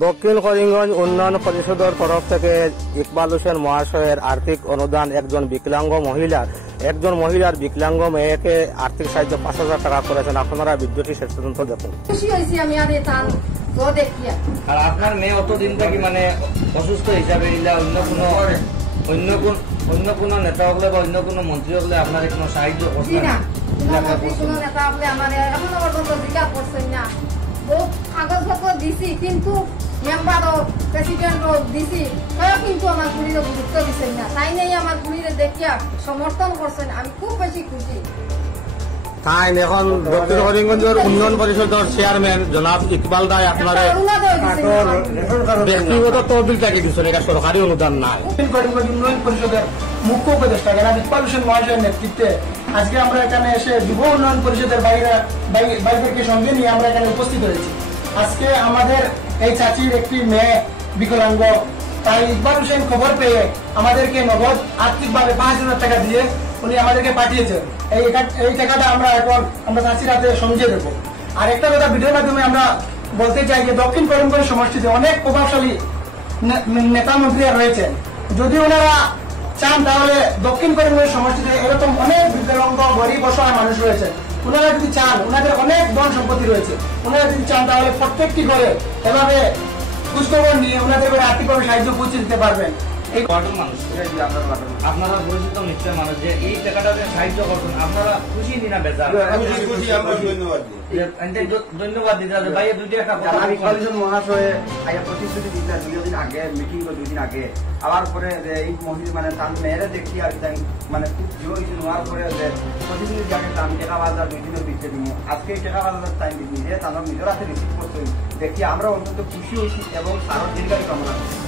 দক্ষিণ করিমগঞ্জ উন্নয়ন পরিষদের তরফ থেকে ইকবাল হোসেন মহাশয়ের আর্থিক অনুদান একজন মহিলার বিকলাঙ্গ মেয়েকে আর্থিক সাহায্য 5,000 টাকা করেছেন। আপনারা ভিডিওটি শেষ পর্যন্ত দেখুন। খুশি হয়েছি আমি আর আর আপনার মেয়ে অতদিন থেকে মানে অসুস্থ হিসাবে অন্য কোন নেতা হলে বা অন্য কোন মন্ত্রী হলে আপনার কোনো সাহায্য করছেন না? নেতা হলে আমার এখনো পর্যন্ত জিজ্ঞাসা করছেন না। বহু কাগজপত্র দিছি, কিন্তু মেম্বার ও প্রেসিডেন্ট ও দিছি, তারা কিন্তু আমার কুড়িরে গুরুত্ব দিচ্ছেন না। তাই নেই আমার কুড়িরে দেখিয়া সমর্থন করছেন, আমি খুব বেশি খুশি। তাই এখন দক্ষিণ করিমগঞ্জের উন্নয়ন পরিষদের চেয়ারম্যান জনাব ইকবাল দায় আপনার ব্যক্তিগত তহবিল থেকে দিচ্ছেন, এটা সরকারি অনুদান নাই। দক্ষিণ করিমগঞ্জ উন্নয়ন পরিষদের মুখ্য উপদেষ্টা জনাব ইকবাল হোসেন মহাশয়ের নেতৃত্বে আজকে আমরা এখানে এসে যুব উন্নয়ন পরিষদের বাইরেকে সঙ্গে নিয়ে আমরা এখানে উপস্থিত হয়েছি। আজকে আমাদের এই চাচির একটি মেয়ে বিকলাঙ্গ, তাই ইকবাল হোসেন খবর পেয়ে আমাদেরকে নগদ আর্থিকভাবে 5,000 টাকা দিয়ে উনি আমাদেরকে পাঠিয়েছেন। এই টাকাটা আমরা চাচির হাতে সমঝে দেবো। আর একটা কথা ভিডিওর মাধ্যমে আমরা বলতে চাই যে দক্ষিণ করিমগঞ্জ সমষ্টিতে অনেক প্রভাবশালী নেতা মন্ত্রীরা রয়েছেন। যদি ওনারা চান তাহলে দক্ষিণ করিমগঞ্জ সমষ্টিতে এরকম অনেক বিকলাঙ্গ গরিব অসহায় মানুষ রয়েছে। ওনারা যদি চান, ওনাদের অনেক ধন সম্পত্তি রয়েছে, ওনারা যদি চান তাহলে প্রত্যেকটি ঘরে এভাবে খোঁজখবর নিয়ে ওনাদের করে আর্থিকভাবে সাহায্য পৌঁছে দিতে পারবেন। আপনারা পরিচিত নিশ্চয় মানুষ যে এই টাকাটাকে সাহায্য করবেন, আপনারা খুশি দিনা বেজার? ধন্যবাদ দিতে হবে ভাই। দুইটা মহাশয়ে প্রতিশ্রুতি দিতে 2 দিন আগে মিটিং 2 দিন আগে আবার পরে এই মহিলা মানে তার মেয়েরা দেখি আর মানে খুব জিও হয়েছে নেওয়ার পরে প্রতিশ্রুতি যাকে আমি টাকা বাজার 2 দিনের ভিতরে দিব। আজকে এই টাকা বাজার টাইম নিজে তারা নিজের হাতে রিসিভ করছেন দেখি আমরা অন্তত খুশি হয়েছি এবং তারও দীর্ঘায়ু কামনা করছি।